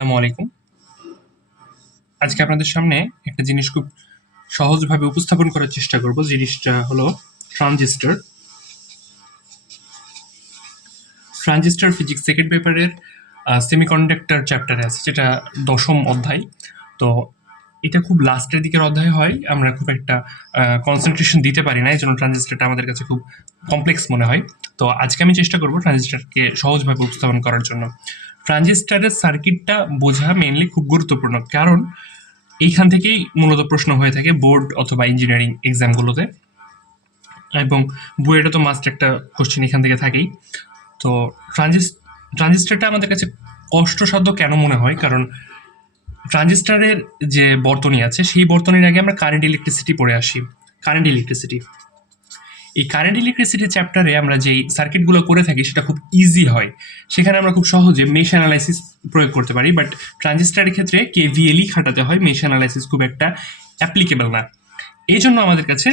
আসসালামু আলাইকুম। আজকে আপনাদের সামনে একটা জিনিস খুব সহজভাবে উপস্থাপন করার চেষ্টা করব। জিনিসটা হলো ট্রানজিস্টর। ট্রানজিস্টর ফিজিক্স সেকেন্ড পেপারের সেমিকন্ডাক্টর চ্যাপ্টারে আছে, যেটা ১০ম অধ্যায়। তো এটা খুব লাস্টের দিকের অধ্যায় হয়, আমরা খুব একটা কনসেন্ট্রেশন দিতে পারি না, এই জন্য ট্রানজিস্টরটা আমাদের কাছে খুব কমপ্লেক্স মনে হয়। তো আজকে আমি চেষ্টা করব ট্রানজিস্টরকে সহজভাবে উপস্থাপন করার জন্য। ট্রানজিস্টরের সার্কিটটা বোঝা মেইনলি খুব গুরুত্বপূর্ণ, কারণ এইখান থেকেই মূলত প্রশ্ন হয়ে থাকে বোর্ড অথবা ইঞ্জিনিয়ারিং এক্সামগুলোতে, এবং বুয়েটে তো মাস্ট একটা কোশ্চেন এখান থেকে থাকেই। তো ট্রানজিস্টরটা আমাদের কাছে কষ্টসাধ্য কেন মনে হয়? কারণ ট্রানজিস্টরের যে বর্তনী আছে, সেই বর্তনীর আগে আমরা কারেন্ট ইলেকট্রিসিটি পড়ে আসি। কারেন্ট ইলেকট্রিসিটি, এই কারেন্ট ইলেকট্রিসিটি চ্যাপ্টারে আমরা যেই সার্কিটগুলো করে থাকি সেটা খুব ইজি হয়, সেখানে আমরা খুব সহজে মেশ অ্যানালাইসিস প্রয়োগ করতে পারি। বাট ট্রানজিস্টরের ক্ষেত্রে কেভিএলই খাটাতে হয়, মেশ অ্যানালাইসিস খুব একটা অ্যাপ্লিকেবল না। এই জন্য আমাদের কাছে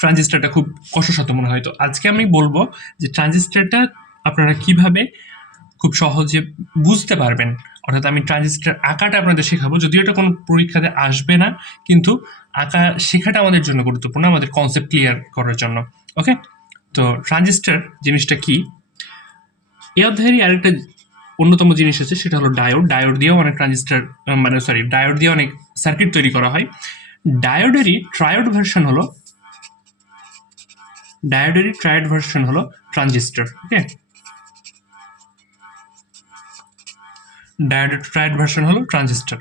ট্রানজিস্টরটা খুব কষ্টসাধ্য মনে হয়। তো আজকে আমি বলবো যে ট্রানজিস্টরটা আপনারা কিভাবে খুব সহজে বুঝতে পারবেন, অর্থাৎ আমি ট্রানজিস্টর আঁকাটা আপনাদের শেখাবো। যদিও এটা কোনো পরীক্ষাতে আসবে না, কিন্তু আঁকা শেখাটা আমাদের জন্য গুরুত্বপূর্ণ, আমাদের কনসেপ্ট ক্লিয়ার করার জন্য। ওকে, তো ট্রানজিস্টর জিনিসটা কি? এই অধ্যায়েরই আরেকটা অন্যতম জিনিস আছে, সেটা হলো ডায়োড। ডায়োড দিয়েও অনেক ট্রানজিস্টর ডায়োড দিয়ে অনেক সার্কিট তৈরি করা হয়। ডায়োডেরই ট্রায়োড ভার্সন হলো ট্রানজিস্টর। ওকে, ডায়োডের ট্রায়োড ভার্সন হলো ট্রানজিস্টর।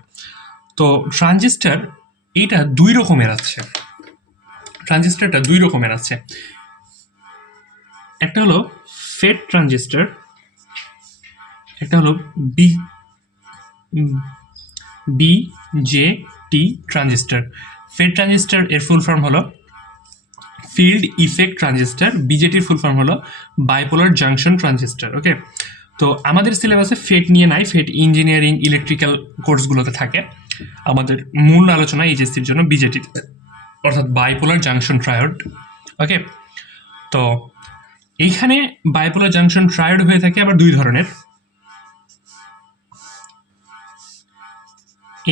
তো ট্রানজিস্টর এইটা দুই রকমের আছে। ট্রানজিস্টরটা দুই রকমের আছে, একটা হলো ফেট ট্রানজিস্টর, একটা হলো বিজেটি ট্রানজিস্টর। ফেট ট্রানজিস্টর এর ফুল ফর্ম হলো ফিল্ড ইফেক্ট ট্রানজিস্টর, বিজেটির ফুল ফর্ম হলো বাইপোলার জাংশন ট্রানজিস্টর। ওকে, তো আমাদের সিলেবাসে ফেট নিয়ে নাই, ফেট ইঞ্জিনিয়ারিং ইলেকট্রিক্যাল কোর্সগুলোতে থাকে। আমাদের মূল আলোচনা এইচএসসির জন্য বিজেটি, অর্থাৎ বাইপোলার জাংশন ট্রায়োড। ওকে, তো এইখানে বাইপোলার জাংশন ট্রায়োড হয়ে থাকে আবার দুই ধরনের,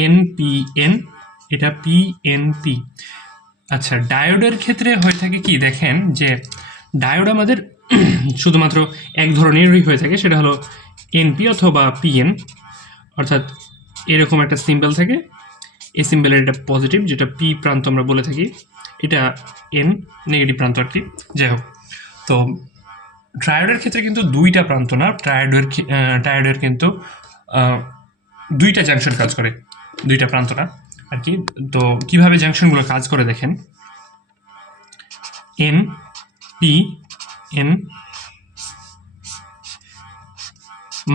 এনপিএন, এটা পিএনপি। আচ্ছা, ডায়োডের ক্ষেত্রে হয়ে থাকে কি, দেখেন যে ডায়োড আমাদের শুধুমাত্র এক ধরনেরই হয়ে থাকে, সেটা হলো এনপি অথবা পিএন। অর্থাৎ এরকম একটা সিম্বল থাকে, এই সিম্বলের এটা পজিটিভ, যেটা পি প্রান্ত আমরা বলে থাকি, এটা এন নেগেটিভ প্রান্ত আর কি। যাই হোক, তো ট্রায়োডের ক্ষেত্রে কিন্তু দুইটা প্রান্ত না, ট্রায়োডের কিন্তু দুইটা জাংশন কাজ করে, দুইটা প্রান্ত না আর কি। তো কিভাবে জাংশনগুলো কাজ করে দেখেন, এন পি এন,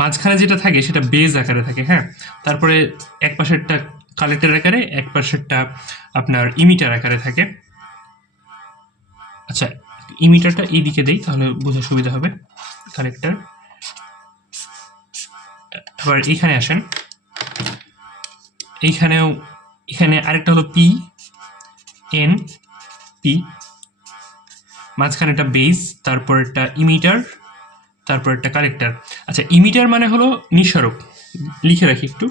মাঝখানে যেটা থাকে সেটা বেজ আকারে থাকে, হ্যাঁ। তারপরে এক পাশেরটা কালেক্টর আকারে, এক পাশেরটা আপনার ইমিটার আকারে থাকে। আচ্ছা, ইমিটারটা এইদিকে দেই, তাহলে বোঝা সুবিধা হবে। কালেক্টর, আবার এইখানে আসেন, এখানে আরেকটা হলো পি এন পি, মাঝখানে একটা বেজ, তারপর একটা ইমিটার, তারপর একটা কালেক্টর। আচ্ছা, ইমিটার মানে হলো নিঃসারক, লিখে রাখি একটু,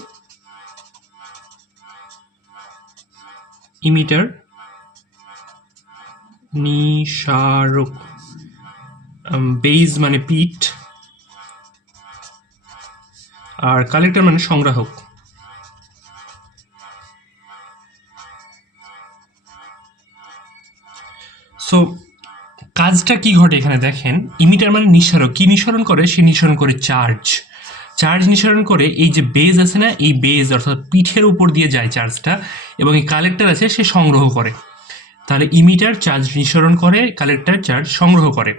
ইমিটার নিঃসারক, বেজ মানে পিট, আর কালেক্টর মানে সংগ্রাহক। সো কাজটা কি ঘটে এখানে দেখেন, ইমিটার মানে নিঃসারক, কি নিঃসরণ করে? সে নিঃসরণ করে চার্জ নিঃসরণ করে। এই যে বেজ আছে না, এই বেজ অর্থাৎ পিঠের উপর দিয়ে যায় চার্জটা, এবং এই কালেক্টর আছে সে সংগ্রহ করে। তাহলে ইমিটার চার্জ নিঃসরণ করে, কালেক্টর চার্জ সংগ্রহ করে।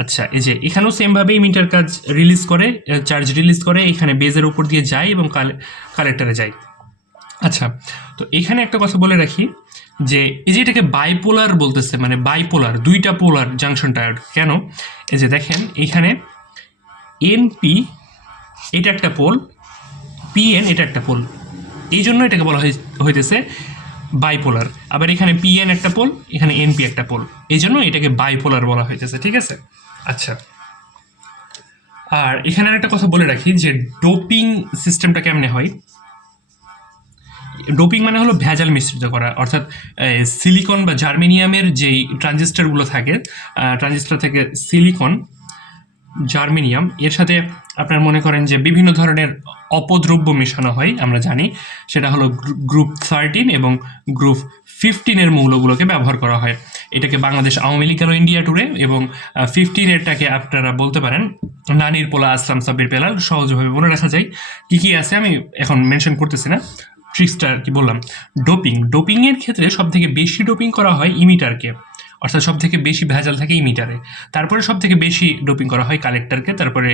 আচ্ছা, এই যে এখানেও সেমভাবে ইমিটার কাজ রিলিজ করে, চার্জ রিলিজ করে, এখানে বেজের উপর দিয়ে যায় এবং কালেক্টরে যায়। আচ্ছা, তো এখানে একটা কথা বলে রাখি যে এই যে এটাকে বাইপোলার বলতেছে, মানে বাইপোলার, দুইটা পোলার জাংশন ডায়োড। কেন? এই যে দেখেন এখানে এনপি এটা একটা পোল, পিএন এটা একটা পোল, এই জন্য এটাকে বলা হইতেছে বাইপোলার। আবার এখানে পিএন একটা পোল, এখানে এনপি একটা পোল, এই জন্য এটাকে বাইপোলার বলা হইতেছে। ঠিক আছে? আচ্ছা, আর এখানে আরেকটা কথা বলে রাখি যে ডোপিং সিস্টেমটা কেমনে হয়। ডোপিং মানে হলো ভেজাল মিশ্রিত করা, অর্থাৎ সিলিকন বা জার্মেনিয়ামের যেই ট্রানজিস্টরগুলো থাকে, ট্রানজিস্টর থেকে সিলিকন, জার্মেনিয়াম এর সাথে আপনার মনে করেন যে বিভিন্ন ধরনের অপদ্রব্য মেশানো হয়, আমরা জানি সেটা হলো গ্রুপ 13 এবং গ্রুপ 15 মৌলগুলোকে ব্যবহার করা হয়। এটাকে বাংলাদেশ আওয়ামী লীগ গেল ইন্ডিয়া ট্যুরে, এবং 15 আপনারা বলতে পারেন নানির পোলা আসলাম সাব্বির পেলাল, সহজভাবে মনে রাখা যায়। কি কি আছে আমি এখন মেনশন করতেছি না, ট্রিক্সটা আর কি বললাম। ডোপিংয়ের ক্ষেত্রে সব থেকে বেশি ডোপিং করা হয় ইমিটারকে, অর্থাৎ সব থেকে বেশি ভেজাল থাকে ইমিটারে, তারপরে সব থেকে বেশি ডোপিং করা হয় কালেক্টরকে, তারপরে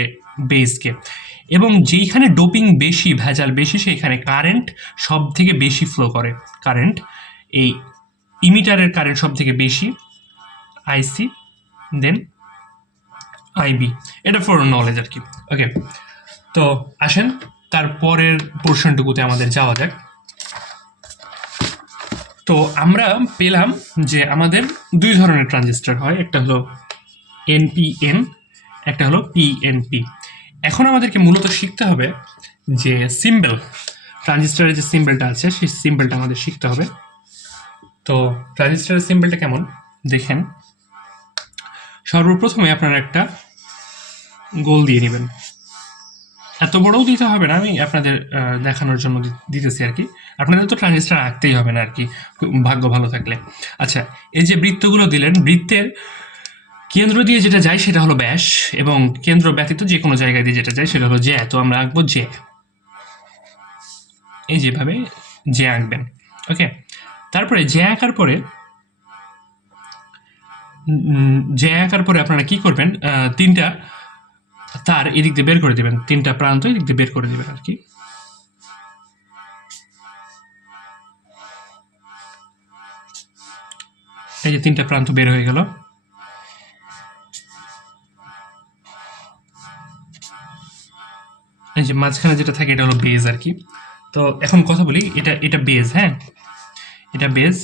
বেসকে। এবং যেইখানে ডোপিং বেশি, ভেজাল বেশি, সেইখানে কারেন্ট সব থেকে বেশি ফ্লো করে। কারেন্ট, এই ইমিটারের কারেন্ট সব থেকে বেশি, আইসি, দেন আইবি। এটা ফর নলেজ আর কি। ওকে, তো আসেন তারপরের পোর্শনটুকুতে আমাদের যাওয়া যাক। তো আমরা পেলাম যে আমাদের দুই ধরনের ট্রানজিস্টর হয়, একটা হলো এনপিএন, একটা হলো পিএনপি। এখন আমাদেরকে মূলত শিখতে হবে যে সিম্বল, ট্রানজিস্টরের যে সিম্বলটা আছে সেই সিম্বলটা আমাদের শিখতে হবে। তো ট্রানজিস্টরের সিম্বলটা কেমন দেখেন। সর্বপ্রথমে আপনারা একটা গোল দিয়ে নেবেন, এত বড়ও দিতে হবে না, আমি আপনাদের দেখানোর জন্য দিতেছি আর কি। আপনাদের তো ট্রানজিস্টর আঁকতেই হবে না আর কি, ভাগ্য ভালো থাকলে। আচ্ছা, এই যে বৃত্তগুলো দিলেন, বৃত্তের কেন্দ্র দিয়ে যেটা যায় সেটা হলো ব্যাস, এবং কেন্দ্র ব্যতীত যে কোনো জায়গায় দিয়ে যেটা যায় সেটা হলো জ্যা। তো আমরা আঁকবো জ্যা, এই যেভাবে জ্যা আঁকবেন। ওকে, তারপরে জ্যা আঁকার পরে আপনারা কি করবেন, তিনটা তার এদিক দিয়ে বের করে দেবেন, তিনটা প্রান্ত এদিক দিয়ে বের করে দেবেন আর কি। এই যে তিনটা প্রান্ত বের হয়ে গেল। এই যে মাঝখানে যেটা থাকে এটা হলো বেজ আর কি। তো এখন কথা বলি, এটা বেজ, হ্যাঁ এটা বেজ।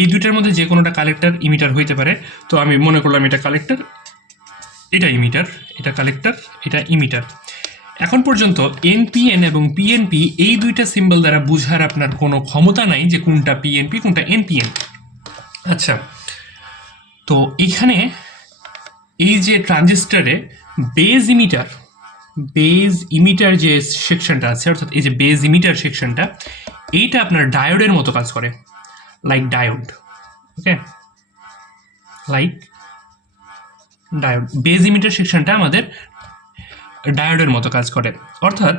এই দুইটার মধ্যে যে কোনোটা কালেক্টর ইমিটার হইতে পারে। তো আমি মনে করলাম এটা কালেক্টর, এটা ইমিটার, এটা কালেক্টর, এটা ইমিটার। এখন পর্যন্ত এনপিএন এবং পিএনপি এই দুইটা সিম্বল দ্বারা বুঝার আপনার কোনো ক্ষমতা নাই যে কোনটা পিএনপি কোনটা এনপিএন। আচ্ছা, তো এইখানে এই যে ট্রানজিস্টরে বেজ ইমিটার যে সেকশনটা আছে, অর্থাৎ এই যে বেজ ইমিটার সেকশনটা, এইটা আপনার ডায়োডের মতো কাজ করে, লাইক ডায়োড। ওকে, লাইক ডায়োড। বেজ ইমিটার সেকশনটা আমাদের ডায়োডের মতো কাজ করে। অর্থাৎ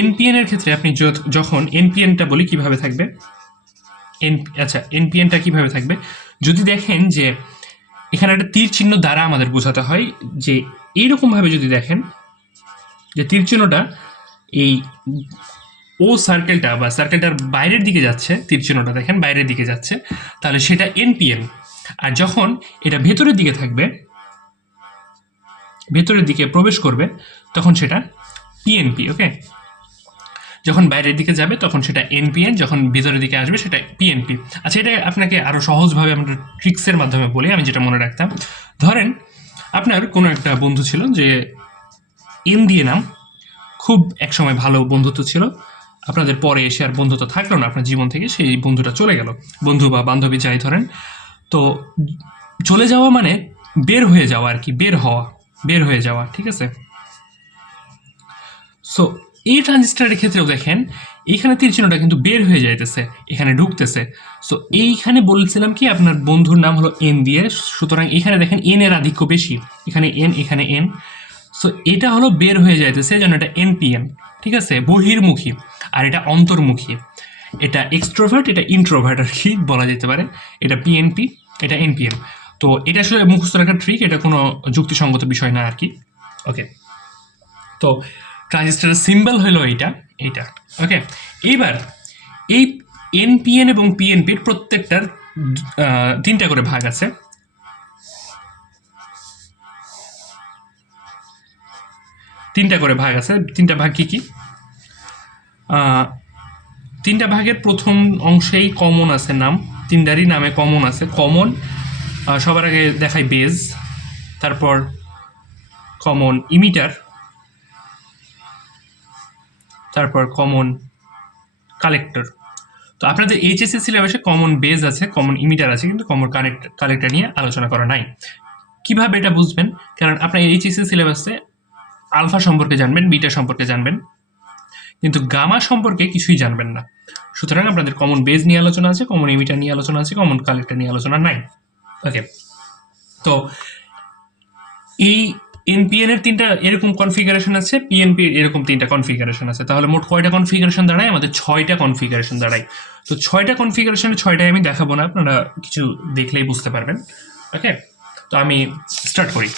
এনপিএন এর ক্ষেত্রে আপনি যখন এনপিএনটা বলি কিভাবে থাকবে, এনপিএনটা কিভাবে থাকবে, যদি দেখেন যে এখানে একটা তীর চিহ্ন দ্বারা আমাদের বোঝাতে হয়, যে এইরকমভাবে যদি দেখেন যে তীর চিহ্নটা এই ও সার্কেলটা বা সার্কেলটার বাইরের দিকে যাচ্ছে, তীর চিহ্নটা দেখেন বাইরের দিকে যাচ্ছে, তাহলে সেটা এনপিএন। আর যখন এটা ভেতরের দিকে থাকবে, ভেতরের দিকে প্রবেশ করবে, তখন সেটা পিএনপি। ওকে, যখন বাইরের দিকে যাবে তখন সেটা এনপিএন, যখন ভিতরের দিকে আসবে সেটা পিএনপি। আচ্ছা, এটা আপনাকে আরও সহজভাবে আমরা ট্রিক্সের মাধ্যমে বলি, আমি যেটা মনে রাখতাম। ধরেন আপনার কোনো একটা বন্ধু ছিল যে এন দিয়ে নাম, খুব একসময় ভালো বন্ধুত্ব ছিল, আপনাদের পরে এসে আর বন্ধুত্ব থাকলো না আপনার জীবন থেকে, সেই বন্ধুটা চলে গেল, বন্ধু বা বান্ধবী যাই ধরেন। তো চলে যাওয়া মানে বের হয়ে যাওয়া আর কি, বের হয়ে যাওয়া, ঠিক আছে। সো এই ট্রানজিস্টরের ক্ষেত্রেও দেখেন এইখানে তীর চিহ্নটা কিন্তু বের হয়ে যাইতেছে, এখানে ঢুকতেছে। সো এইখানে বলছিলাম কি আপনার বন্ধুর নাম হলো এন দিয়ে, সুতরাং এখানে দেখেন এন এর আধিক্য বেশি, এখানে এন, এখানে এন। সো এটা হলো বের হয়ে যাইতেছে, যেন এটা এনপিএন, ঠিক আছে, বহির্মুখী। আর এটা অন্তর্মুখী, এটা এক্সট্রোভার্ট, এটা ইন্ট্রোভার্ট আর কি বলা যেতে পারে। এটা পিএনপি, এটা এনপিএন। তো এটা আসলে মুখস্থ রাখার ট্রিক, এটা কোনো যুক্তিসঙ্গত বিষয় না আর কি। ওকে, তো ট্রানজিস্টরের সিম্বল হলো এইটা। ওকে, এইবার এই এনপিএন এবং পিএনপির প্রত্যেকটার তিনটা করে ভাগ আছে। তিনটা ভাগ কি কি? তিনটা ভাগের প্রথম অংশেই কমন আছে নাম, তিনটারই নামে কমন আছে। কমন সবার আগে দেখাই বেজ, তারপর কমন ইমিটার, তারপর কমন কালেক্টর। তো আপনাদের এইচএসসি সিলেবাসে কমন বেজ আছে, কমন ইমিটার আছে, কিন্তু কমন কালেক্টর নিয়ে আলোচনা করা নাই। কিভাবে এটা বুঝবেন? কারণ আপনার এইচএসসি সিলেবাসে আলফা সম্পর্কে জানবেন, বিটা সম্পর্কে জানবেন, কিন্তু গামা সম্পর্কে কিছুই জানবেন না। সুতরাং আপনাদের কমন বেজ নিয়ে আলোচনা আছে, কমন ইমিটার নিয়ে আলোচনা আছে, কমন কালেক্টর নিয়ে আলোচনা নাই। ওকে, তো এই এনপিএন এর 3টা এরকম কনফিগারেশন আছে, পিএনপি এরকম 3টা কনফিগারেশন আছে। তাহলে মোট কয়টা কনফিগারেশন দাঁড়ায়? আমাদের 6টা কনফিগারেশন দাঁড়ায়। তো 6টা কনফিগারেশনের 6টাই আমি দেখাবো না, আপনারা কিছু দেখলেই বুঝতে পারবেন। ওকে, তো আমি স্টার্ট করি।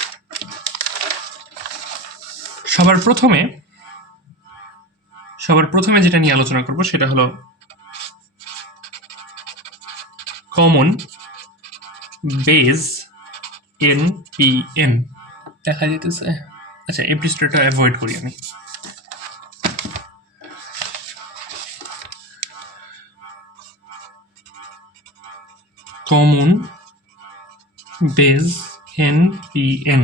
সবার প্রথমে যেটা নিয়ে আলোচনা করব সেটা হলো কমন বেজ এনপিএন। দেখা যেতেছে, আচ্ছা এই পৃষ্ঠাটা অ্যাভয়েড করি আমি। Common base NPN.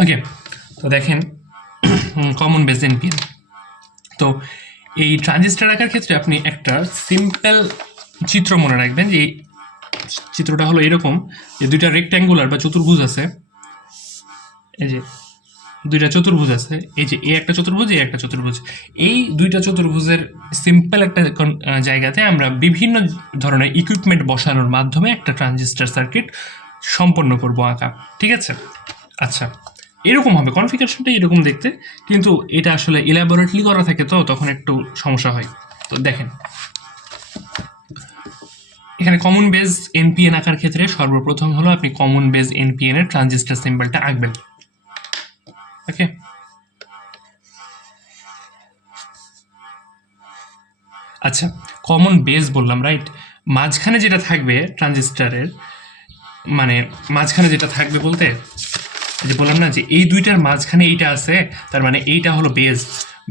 ওকে, তো দেখেন কমন বেজ এনপিএন। তো এই ট্রানজিস্টর আঁকার ক্ষেত্রে আপনি একটা সিম্পল চিত্র মনে রাখবেন, যে চিত্রটা হলো এরকম, যে দুইটা রেক্ট্যাঙ্গুলার বা চতুর্ভুজ আছে, এই যে দুইটা চতুর্ভুজ আছে, এই যে এ একটা চতুর্ভুজ, এ একটা চতুর্ভুজ। এই দুইটা চতুর্ভুজের সিম্পল একটা জায়গাতে আমরা বিভিন্ন ধরনের ইকুইপমেন্ট বসানোর মাধ্যমে একটা ট্রানজিস্টর সার্কিট সম্পন্ন করব আঁকা। ঠিক আছে? আচ্ছা, এরকম হবে কনফিগারেশনটা, এরকম দেখতে, কিন্তু এটা আসলে ইলাবোরেটলি করা থাকে, তো তখন একটু সমস্যা হয়। তো দেখেন এখানে কমন বেজ এনপিএন আঁকার ক্ষেত্রে সর্বপ্রথম হলো আপনি কমন বেজ এনপিএন এর ট্রানজিস্টর সিম্বলটা আঁকবেন। ওকে, আচ্ছা কমন বেজ বললাম, রাইট? মাঝখানে যেটা থাকবে ট্রানজিস্টরের, মানে মাঝখানে যেটা থাকবে বলতে, যে বললাম না যে এই দুইটার মাঝখানে এইটা আছে, তার মানে এইটা হলো বেজ।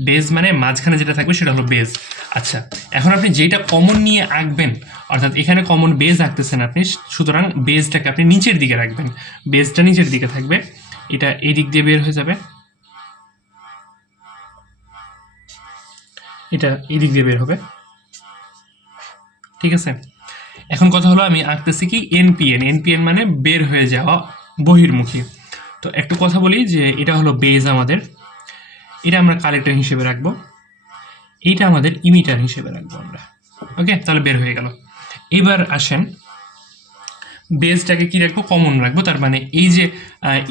বেজ মানে মাঝখানে যেটা থাকবে সেটা হলো বেজ। আচ্ছা, এখন আপনি যেটা কমন নিয়ে আঁকবেন, অর্থাৎ এখানে কমন বেজ আঁকতেছেন আপনি, সুতরাং বেজটাকে আপনি নিচের দিকে রাখবেন। বেজটা নিচের দিকে থাকবে, এটা এই দিক দিয়ে বের হয়ে যাবে, এটা এই দিক দিয়ে বের হবে। ঠিক আছে, এখন কথা হলো আমি আঁকতেছি কি এনপিএন। এনপিএন মানে বের হয়ে যাওয়া, বহির্মুখী। তো একটু কথা বলি যে এটা হলো বেজ আমাদের, এটা আমরা কালেক্টর হিসেবে রাখবো, এইটা আমাদের ইমিটার হিসেবে রাখবো আমরা। ওকে, তাহলে বের হয়ে গেল। এবার আসেন বেজটাকে কি রাখবো? কমন রাখবো। তার মানে এই যে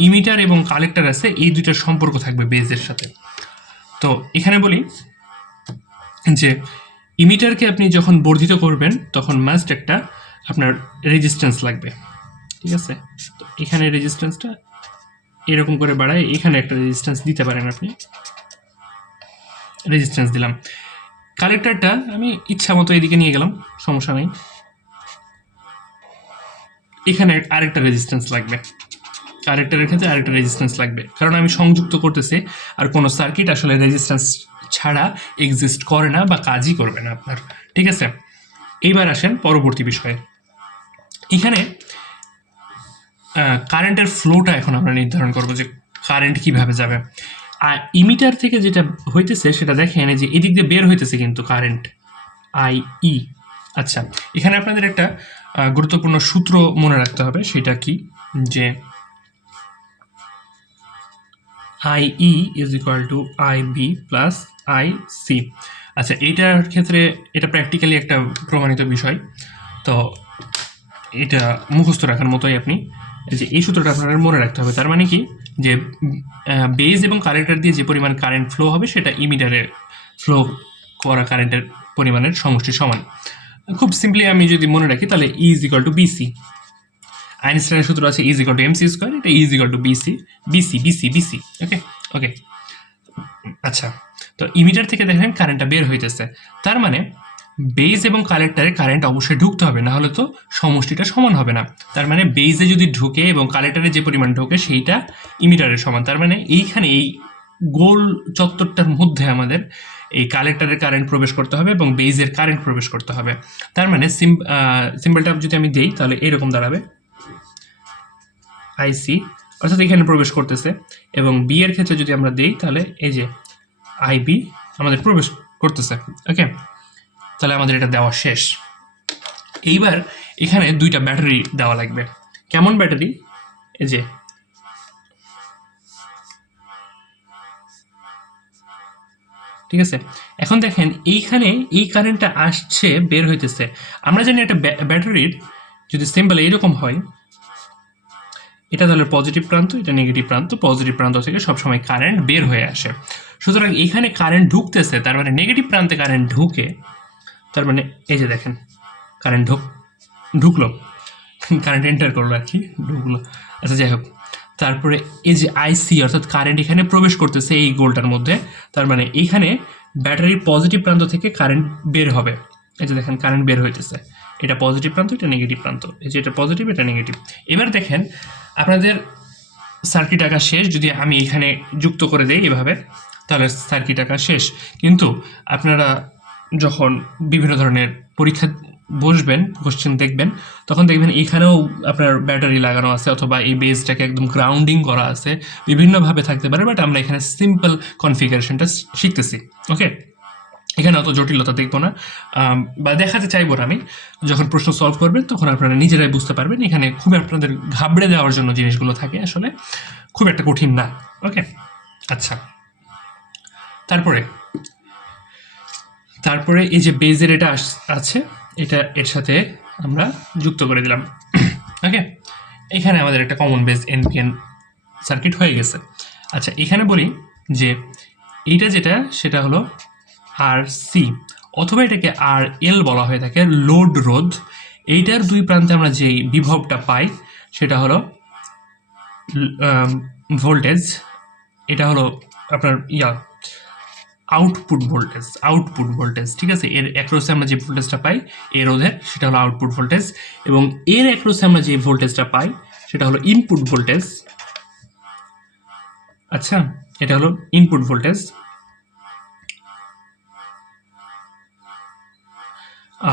ইমিটার এবং কালেক্টর আছে, এই দুইটার সম্পর্ক থাকবে বেজের সাথে। তো এখানে বলি যে ইমিটারকে আপনি যখন বর্ধিত করবেন তখন মাস্ট একটা আপনার রেজিস্ট্যান্স লাগবে। ঠিক আছে, তো এখানে রেজিস্ট্যান্সটা এরকম করে বাড়ায়, এখানে একটা রেজিস্ট্যান্স দিতে পারেন আপনি, রেজিস্ট্যান্স দিলাম। কালেক্টরটা আমি ইচ্ছা মতো এদিকে নিয়ে গেলাম, সমস্যা নেই। এখানে আরেকটা রেজিস্ট্যান্স লাগবে, কালেক্টরের ক্ষেত্রে আরেকটা রেজিস্ট্যান্স লাগবে, কারণ আমি সংযুক্ত করতেছি। আর কোনো সার্কিট আসলে রেজিস্ট্যান্স ছাড়া এক্সিস্ট করে না বা কাজই করবে না আপনার। ঠিক আছে, এইবার আসেন পরবর্তী বিষয়ে। এখানে কারেন্টের ফ্লোটা এখন আমরা নির্ধারণ করব, যে কারেন্ট কিভাবে যাবে। আর ইমিটার থেকে যেটা হইতেছে সেটা দেখেন, যে এদিক দিয়ে বের হইতেছে কিন্তু কারেন্ট আইই। আচ্ছা, এখানে আপনাদের একটা গুরুত্বপূর্ণ সূত্র মনে রাখতে হবে, সেটা কি, যে IE is equal to IB plus IC. আচ্ছা, এইটার ক্ষেত্রে এটা প্র্যাকটিক্যালি একটা প্রমাণিত বিষয়, তো এটা মুখস্থ রাখার মতোই। আপনি যে এই সূত্রটা আপনার মনে রাখতে হবে। তার মানে কি, যে বেজ এবং কালেক্টর দিয়ে যে পরিমাণ কারেন্ট ফ্লো হবে সেটা ইমিটারে ফ্লো করা কারেন্টের পরিমাণের সমষ্টি সমান। খুব সিম্পলি আমি যদি মনে রাখি, তাহলে E is equal to BC. আইনস্টাইনের সূত্র আছে is equal to MC square, এটা is equal to BC BC BC BC. Okay okay, আচ্ছা, তো ইমিটার থেকে দেখেন কারেন্টটা বের হইতেছে, তার মানে বেজ এবং কালেক্টরে কারেন্ট অবশ্যই ঢুকতে হবে, না হলে তো সমষ্টিটা সমান হবে না। তার মানে বেজে যদি ঢুকে এবং কালেক্টরে যে পরিমাণ ঢোকে সেইটা ইমিটারের সমান। তার মানে এইখানে এই গোল চত্বরটার মধ্যে আমাদের এই কালেক্টরের কারেন্ট প্রবেশ করতে হবে এবং বেজের কারেন্ট প্রবেশ করতে হবে। তার মানে সিম্বলটা যদি আমি দেই, তাহলে এরকম দাঁড়াবে আইসি অর্থাৎ এখানে প্রবেশ করতেছে। এবং বি এর ক্ষেত্রে যদি আমরা দেই তাহলে এই যে আইবি আমাদের প্রবেশ করতেছে। ওকে, তাহলে আমাদের এটা দেওয়া শেষ। এইবার এখানে দুইটা ব্যাটারি দেওয়া লাগবে। কেমন ব্যাটারি? এই যে ঠিক আছে, এখন দেখেন এইখানে এই কারেন্টটা আসছে, বের হইতেছে। আমরা জানি একটা ব্যাটারির যদি সিম্বল এইরকম হয়, এটা তাহলে পজিটিভ প্রান্ত, এটা নেগেটিভ প্রান্ত, পজিটিভ প্রান্ত থেকে সবসময় কারেন্ট বের হয়ে আসে। সুতরাং এখানে কারেন্ট ঢুকতেছে, তার মানে নেগেটিভ প্রান্তে কারেন্ট ঢুকে, তার মানে এই যে দেখেন কারেন্ট ঢুকলো, কারেন্ট এন্টার করলো আর কি, ঢুকলো। আচ্ছা যাই হোক, তারপরে এই যে আইসি অর্থাৎ কারেন্ট এখানে প্রবেশ করতেছে এই গোলটার মধ্যে, তার মানে এইখানে ব্যাটারির পজিটিভ প্রান্ত থেকে কারেন্ট বের হবে। এই যে দেখেন কারেন্ট বের হইতেছে, এটা পজিটিভ প্রান্ত, এটা নেগেটিভ প্রান্ত, এই যে এটা পজিটিভ, এটা নেগেটিভ। এবার দেখেন আপনাদের সার্কিট আঁকা শেষ। যদি আমি এখানে যুক্ত করে দেই এভাবে, তাহলে সার্কিট আঁকা শেষ। কিন্তু আপনারা যখন বিভিন্ন ধরনের পরীক্ষা বসবেন, কোশ্চেন দেখবেন, তখন দেখবেন এখানেও আপনার ব্যাটারি লাগানো আছে, অথবা এই বেসটাকে একদম গ্রাউন্ডিং করা আছে, বিভিন্নভাবে থাকতে পারে। বাট আমরা এখানে সিম্পল কনফিগারেশনটা শিখতেছি। ওকে, এখানে অত জটিলতা দেখবো না, বা দেখাতে চাইবো না আমি। যখন প্রশ্ন সলভ করবেন তখন আপনারা নিজেরাই বুঝতে পারবেন। এখানে খুব আপনাদের ঘাবড়ে দেওয়ার জন্য জিনিসগুলো থাকে, আসলে খুব একটা কঠিন না। ওকে, আচ্ছা, তারপরে এই যে বেজের এটা আছে, এটা এর সাথে আমরা যুক্ত করে দিলাম। ওকে, এখানে আমাদের একটা কমন বেজ এনপিএন সার্কিট হয়ে গেছে। আচ্ছা, এখানে বলি যে এইটা যেটা, সেটা হলো আর সি, অথবা এটাকে আর এল বলা হয়ে থাকে, লোড রোধ। এইটার দুই প্রান্তে আমরা যেই বিভবটা পাই সেটা হলো ভোল্টেজ। এটা হলো আপনার আউটপুট ভোল্টেজ, ঠিক আছে। এর অ্যাক্রসে আমরা যে ভোল্টেজটা পাই এই রোধের, সেটা হলো আউটপুট ভোল্টেজ। এবং এর অ্যাক্রসে আমরা যে ভোল্টেজটা পাই সেটা হলো ইনপুট ভোল্টেজ। আচ্ছা, এটা হলো ইনপুট ভোল্টেজ।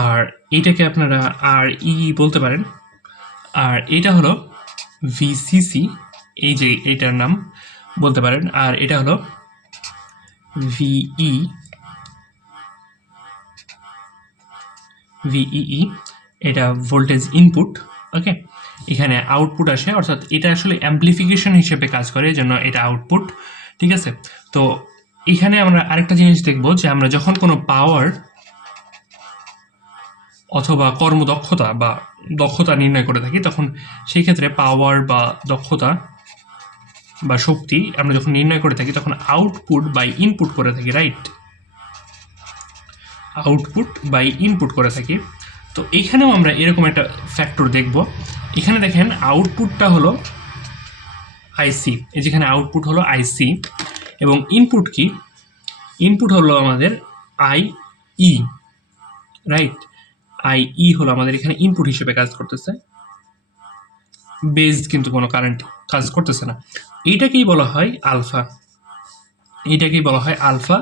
আর এইটাকে আপনারা আর ই বলতে পারেন। আর এটা হলো ভিসিসি, এই যে এইটার নাম বলতে পারেন। আর এটা হলো ভিই, এটা ভোল্টেজ ইনপুট। ওকে, এখানে আউটপুট আসে, অর্থাৎ এটা আসলে অ্যাম্পলিফিকেশন হিসেবে কাজ করে, এই জন্য এটা আউটপুট। ঠিক আছে, তো এখানে আমরা আরেকটা জিনিস দেখব যে আমরা যখন কোনো পাওয়ার অথবা কর্মদক্ষতা বা দক্ষতা নির্ণয় করে থাকি, তখন সেই ক্ষেত্রে পাওয়ার বা দক্ষতা বা শক্তি আমরা যখন নির্ণয় করে থাকি, তখন আউটপুট বাই ইনপুট করে থাকি, রাইট? আউটপুট বাই ইনপুট করে থাকি। তো এইখানেও আমরা এরকম একটা ফ্যাক্টর দেখব। এখানে দেখেন আউটপুটটা হলো আইসি, এই যেখানে আউটপুট হলো আইসি, এবং ইনপুট কি? ইনপুট হলো আমাদের আইই, রাইট? আইই হলো আমাদের এখানে ইনপুট হিসেবে কাজ করতেছে, বেস কিন্তু কোনো কারেন্ট কাজ করতেছে না। এইটাকেই বলা হয় আলফা, এইটাকেই বলা হয় আলফা,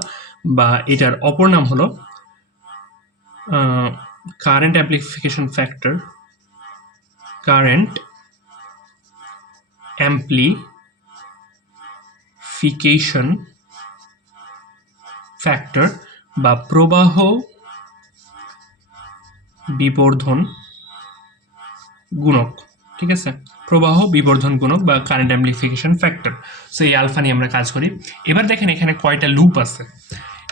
বা এটার অপর নাম হলো current amplification factor, current amplification factor, বা প্রবাহ বিবর্ধন গুণক। ঠিক আছে, প্রবাহ বিবর্ধন গুণক বা কারেন্ট অ্যাম্পলিফিকেশন ফ্যাক্টর। সো এই আলফা নিয়ে আমরা কাজ করি। এবার দেখেন এখানে কয়টা লুপ আছে।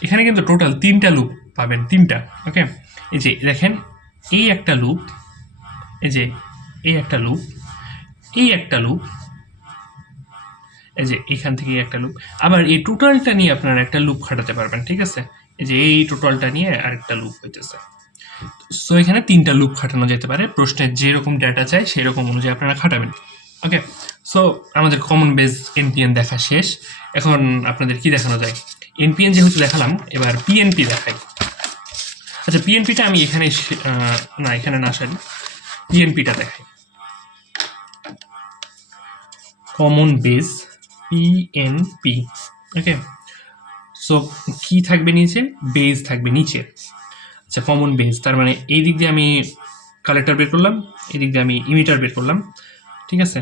এখানে কিন্তু টোটাল 3টা লুপ পাবেন, 3টা। ওকে, এই যে দেখেন এই একটা লুপ, এই যে এই একটা লুপ, এই একটা লুপ, এই যে এখান থেকে একটা লুপ। আবার এই টোটালটা নিয়ে আপনারা একটা লুপ খাটাতে পারবেন। ঠিক আছে, এই যে এই টোটালটা নিয়ে আরেকটা লুপ হইতেছে। সো এখানে 3টা লুপ খাটানো যেতে পারে, প্রশ্নের যেরকম ডেটা চাই সেই রকম অনুযায়ী আপনারা খাটাবেন। ওকে, সো আমাদের কমন বেস এনপিএন দেখা শেষ। এখন আপনাদের কি দেখানো যায়? এনপিএন যেহেতু দেখালাম, এবার পিএনপি দেখাই। আচ্ছা, পিএনপিটা আমি এখানে না, এখানে না আসেন, পিএনপিটা দেখাই। Common base PNP. Okay, so কি থাকবে নিচে? বেস থাকবে নিচে। আচ্ছা, কমন বেস, তার মানে এই দিক দিয়ে আমি কালেক্টর বের করলাম, এই দিক দিয়ে আমি ইমিটার বের করলাম। ঠিক আছে,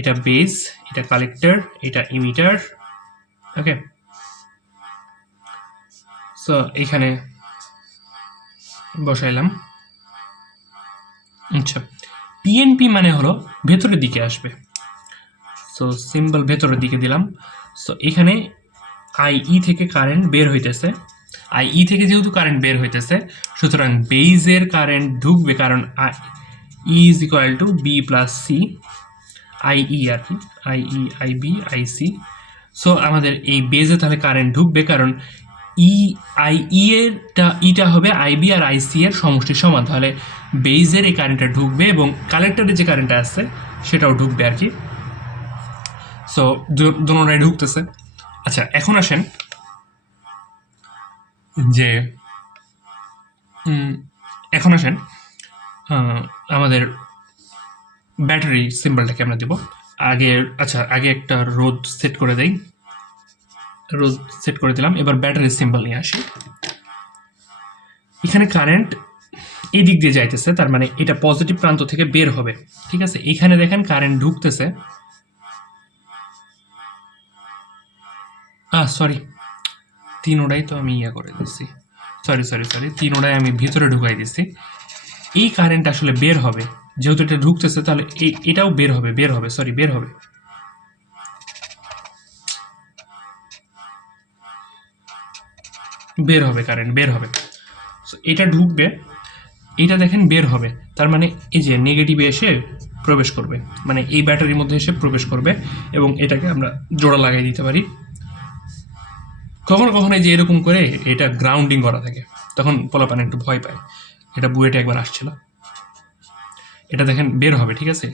এটা বেজ, এটা কালেক্টর, এটা ইমিটার। ওকে, সো এখানে বসাইলাম। আচ্ছা, পিএনপি মানে হলো ভেতরের দিকে আসবে, সো সিম্বল ভেতরের দিকে দিলাম। সো এখানে আইই থেকে কারেন্ট বের হইতেছে, আইই থেকে যেহেতু কারেন্ট বের হইতেছে সুতরাং বেজের কারেন্ট ঢুকবে, কারণ E is equal to B plus C, IE আর কি, আইই আইবি আইসি। সো আমাদের এই বেজে তাহলে কারেন্ট ঢুকবে, কারণ ইটা হবে আইবি আর আইসি এর সমষ্টির সমান, তাহলে বেজের এই কারেন্টটা ঢুকবে এবং কালেক্টরে যে কারেন্টটা আছে সেটাও ঢুকবে আর কি। সো দুটোটাই ঢুকতেছে। আচ্ছা, এখন আসেন যে আমাদের ব্যাটারি সিম্বলটাকে আমরা দেব আগে। আচ্ছা, আগে একটা রোদ সেট করে দেই, রোদ সেট করে দিলাম। এবার ব্যাটারি সিম্বল নিয়ে আসি। এখানে কারেন্ট এই দিক দিয়ে যাইতেছে, তার মানে এটা পজিটিভ প্রান্ত থেকে বের হবে, ঠিক আছে। এখানে দেখেন কারেন্ট ঢুকতেছে, সরি তিনোটাই তো আমি করে দিচ্ছি, সরি তিনোটাই আমি ভিতরে ঢুকাই দিচ্ছি। এই কারেন্ট আসলে বের হবে, যেহেতু এটা ঢুকতেছে তাহলে এটাও বের হবে, বের হবে কারেন্ট বের হবে। এটা ঢুকবে, এটা দেখেন বের হবে, তার মানে এই যে নেগেটিভে এসে প্রবেশ করবে, মানে এই ব্যাটারির মধ্যে এসে প্রবেশ করবে এবং এটাকে আমরা জোড়া লাগাই দিতে পারি। কখনো কখনো যে এরকম করে এটা গ্রাউন্ডিং করা থাকে, তখন পোলাপান একটু ভয় পায়। এটা বুয়েটে একবার আসছিল। এটা দেখেন বের হবে, ঠিক আছে,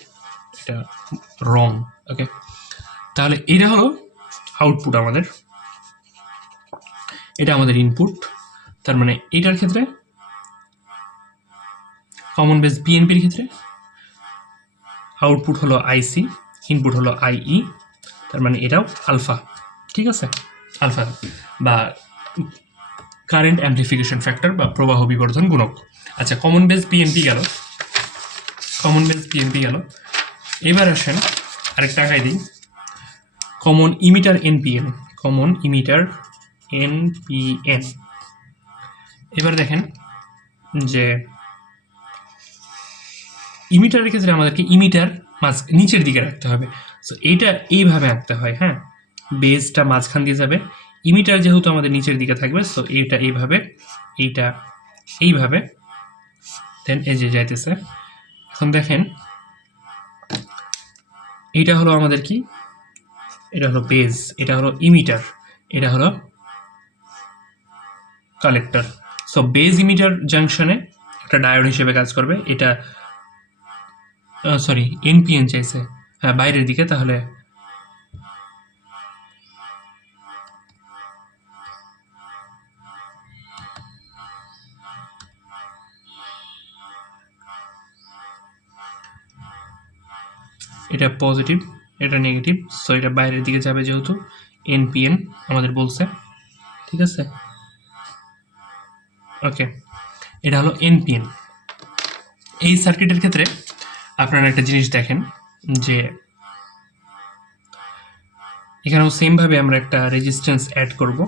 এটা রং। ওকে, তাহলে এটা হলো আউটপুট আমাদের, এটা আমাদের ইনপুট। তার মানে এটার ক্ষেত্রে কমন বেস বিএনপির ক্ষেত্রে আউটপুট হলো আইসি, ইনপুট হলো আইই, তার মানে এটাও আলফা, ঠিক আছে, আলফা বা কারেন্ট অ্যাম্পলিফিকেশন ফ্যাক্টর বা প্রবাহ বিবর্ধন গুণক। আচ্ছা, কমন বেস বিএনপি গেল, এবার আসেন আরেকটা আঁকাই দিই, কমন ইমিটার এনপিএন, এবার দেখেন যে ইমিটারের ক্ষেত্রে আমাদেরকে ইমিটার নিচের দিকে রাখতে হবে। সো এইটা এইভাবে আঁকতে হয়, হ্যাঁ, বেসটা মাঝখান দিয়ে যাবে, ইমিটার যেহেতু আমাদের নিচের দিকে থাকবে, সো এইটা এইভাবে, এইটা এইভাবে, দেন এই যে যাইতেছে। এখন দেখেন এইটা হলো আমাদের কি, এটা হলো বেস, এটা হলো ইমিটার, এটা হলো কালেক্টর। সো বেস ইমিটার জাংশনে একটা ডায়োড হিসেবে কাজ করবে, এটা সরি এনপিএন চাইছে, হ্যাঁ বাইরের দিকে, তাহলে এটা পজিটিভ, এটা নেগেটিভ, সো এটা বাইরের দিকে যাবে যেহেতু এনপিএন আমাদের বলছে, ঠিক আছে। ওকে, এটা হলো এনপিএন। এই সার্কিটের ক্ষেত্রে আপনারা একটা জিনিস দেখেন যে এখানেও সেমভাবে আমরা একটা রেজিস্ট্যান্স অ্যাড করব,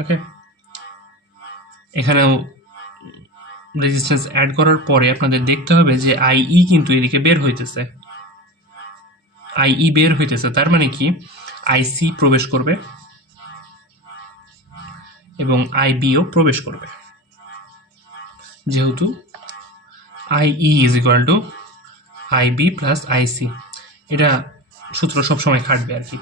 ওকে, এখানেও রেজিস্ট্যান্স অ্যাড করার পরে আপনাদের দেখতে হবে যে আইই কিন্তু এদিকে বের হইতেছে, তার মানে কি আইসি প্রবেশ করবে এবং আইবিও প্রবেশ করবে, যেহেতু IE is equal to IB plus IC, এটা সূত্র সবসময় খাটবে আর কি।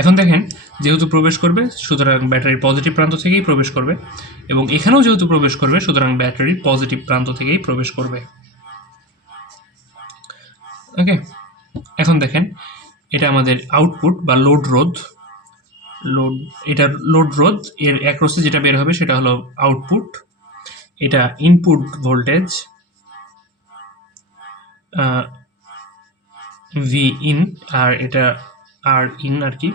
এখন দেখেন যেহেতু প্রবেশ করবে সুতরাং ব্যাটারির পজিটিভ প্রান্ত থেকেই প্রবেশ করবে, এবং এখানেও যেহেতু প্রবেশ করবে সুতরাং ব্যাটারির পজিটিভ প্রান্ত থেকেই প্রবেশ করবে। ওকে, এখন দেখেন এটা আমাদের আউটপুট বা লোড রোধ, এটা লোড রোধ, এর অ্যাক্রসে যেটা বের হবে সেটা হলো আউটপুট। এটা ইনপুট ভোল্টেজ ভি ইন, আর এটা আর ইন আর কি।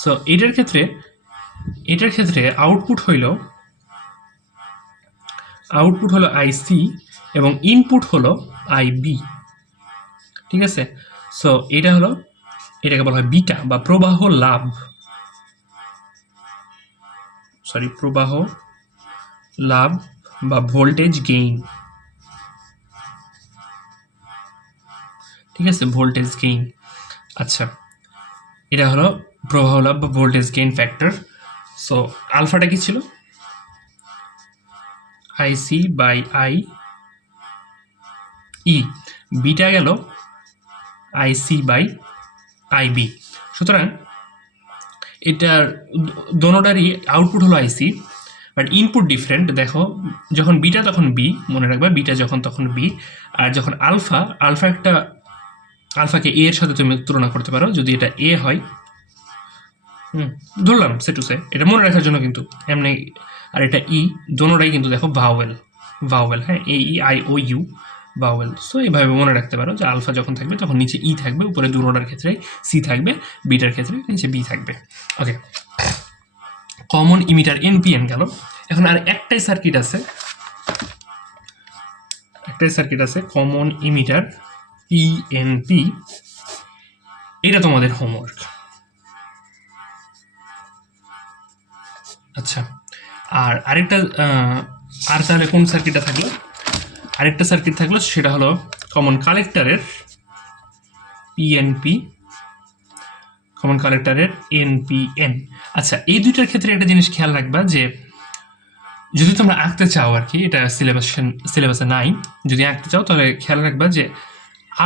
সো এটার ক্ষেত্রে আউটপুট হইল আউটপুট হলো আইসি এবং ইনপুট হলো আইবি। ঠিক আছে, সো এটাকে বলা হয় বিটা বা প্রবাহ লাভ, প্রবাহ লাভ বা ভোল্টেজ গেইন। ঠিক আছে, ভোল্টেজ গেইন। আচ্ছা, এটা হলো প্রবাহ লাভ বা ভোল্টেজ গেইন ফ্যাক্টর। সো আলফাটা কি ছিল? IC by I E, beta গেল আইসি বাই আইবি। সুতরাং এটার দোনোটারই আউটপুট হলো আইসি, বাট ইনপুট ডিফারেন্ট। দেখো, যখন বিটা তখন বি, মনে রাখবে বিটা যখন তখন বি, আর যখন আলফাকে এ এর সাথে তুমি তুলনা করতে পারো। যদি এটা এ হয়, ধরলাম সে টু সে, এটা মনে রাখার জন্য কিন্তু এমনি। আর এটা ই, দোনোটাই কিন্তু দেখো ভাওয়েল, হ্যাঁ, A E I O U, vowel. So এইভাবে মনে রাখতে পারো যে আলফা যখন থাকবে তখন নিচে ই থাকবে, উপরে দুটোটার ক্ষেত্রে সি থাকবে, বিটার ক্ষেত্রে নিচে বি থাকবে। ওকে, কমন ইমিটার এনপিএন গেল। এখন আর একটাই সার্কিট আছে, কমন ইমিটার পিএনপি। এটা তোমাদের হোমওয়ার্ক। আচ্ছা, আর আরেকটা আর তাহলে কোন সার্কিটটা থাকলো? আরেকটা সার্কিট থাকলো, সেটা হলো কমন কালেক্টরের পিএনপি, কমন কালেক্টরের এনপিএন। আচ্ছা, এই দুইটার ক্ষেত্রে একটা জিনিস খেয়াল রাখবা যে যদি তোমরা আঁকতে চাও আর কি, এটা সিলেবাসে নাই, যদি আঁকতে চাও তাহলে খেয়াল রাখবা যে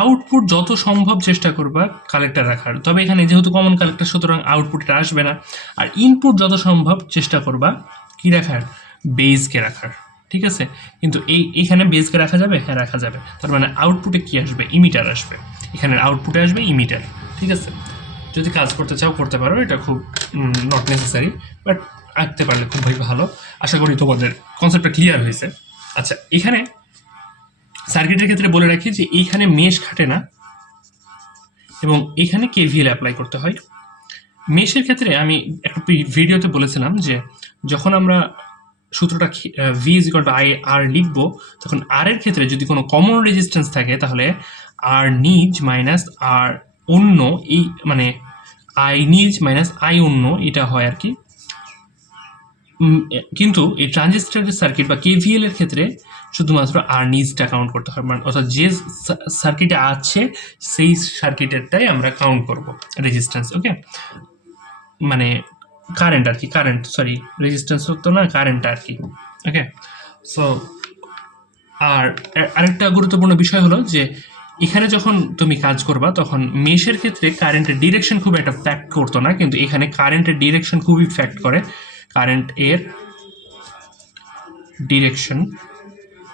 আউটপুট যত সম্ভব চেষ্টা করবা কালেক্টর রাখার। তবে এখানে যেহেতু কমন কালেক্টর, সুতরাং আউটপুটটা আসবে না। আর ইনপুট যত সম্ভব চেষ্টা করবা কি রাখার? বেসকে রাখার। ঠিক আছে, কিন্তু এইখানে বেসকে রাখা যাবে? হ্যাঁ, রাখা যাবে। তার মানে আউটপুটে কি আসবে? ইমিটার আসবে। এখানে আউটপুটে আসবে ইমিটার। ঠিক আছে, যদি কাজ করতে চাও করতে পারো, এটা খুব নট নেসেসারি, বাট আঁকতে পারলে খুবই ভালো। আশা করি তোমাদের কনসেপ্টটা ক্লিয়ার হয়েছে। আচ্ছা, এখানে সার্কিটের ক্ষেত্রে বলে রাখি যে এইখানে মেশ খাটে না এবং এখানে কেভিএল অ্যাপ্লাই করতে হয়। মেশের ক্ষেত্রে আমি একটা ভিডিওতে বলেছিলাম যে যখন আমরা সূত্রটা V is equal to I R লিখবো, তখন আর এর ক্ষেত্রে যদি কোনো কমন রেজিস্ট্যান্স থাকে তাহলে আর নিজ মাইনাস আর অন্য, এই মানে আই নিজ মাইনাস আই অন্য, এটা হয় আর কি। কিন্তু এই ট্রানজিস্টরের সার্কিট বা কেভিএল এর ক্ষেত্রে শুধুমাত্র আর নিজটা কাউন্ট করতে হবে, মানে অর্থাৎ যে সার্কিটে আছে সেই সার্কিটেরটাই আমরা কাউন্ট করব রেজিস্ট্যান্স। ওকে, মানে কারেন্ট আর কি, রেজিস্ট্যান্স তো না, কারেন্টটা আর কি। ওকে, সো আর আরেকটা গুরুত্বপূর্ণ বিষয় হলো যে এখানে যখন তুমি কাজ করবা তখন মেশের ক্ষেত্রে কারেন্টের ডিরেকশন খুব একটা ফ্যাক্ট করতো না, কিন্তু এখানে কারেন্টের ডিরেকশন খুবই ফ্যাক্ট করে।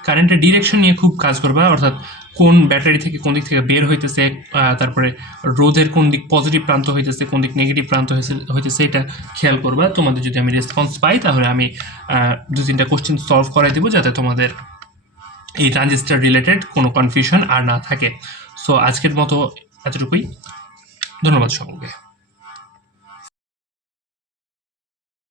কারেন্টের ডিরেকশন নিয়ে খুব কাজ করবা, অর্থাৎ কোন ব্যাটারি থেকে কোন দিক থেকে বের হইতেছে, তারপরে রোধের কোন দিক পজিটিভ প্রান্ত হইতেছে, কোন দিক নেগেটিভ প্রান্ত হইতেছে, এটা খেয়াল করবা। তোমাদের যদি আমি রেসপন্স পাই তাহলে আমি 2-3টা কোশ্চেন সলভ করাই দেবো, যাতে তোমাদের এই ট্রানজিস্টর রিলেটেড কোনো কনফিউশন আর না থাকে। সো আজকের মতো এতটুকুই, ধন্যবাদ সকলকে।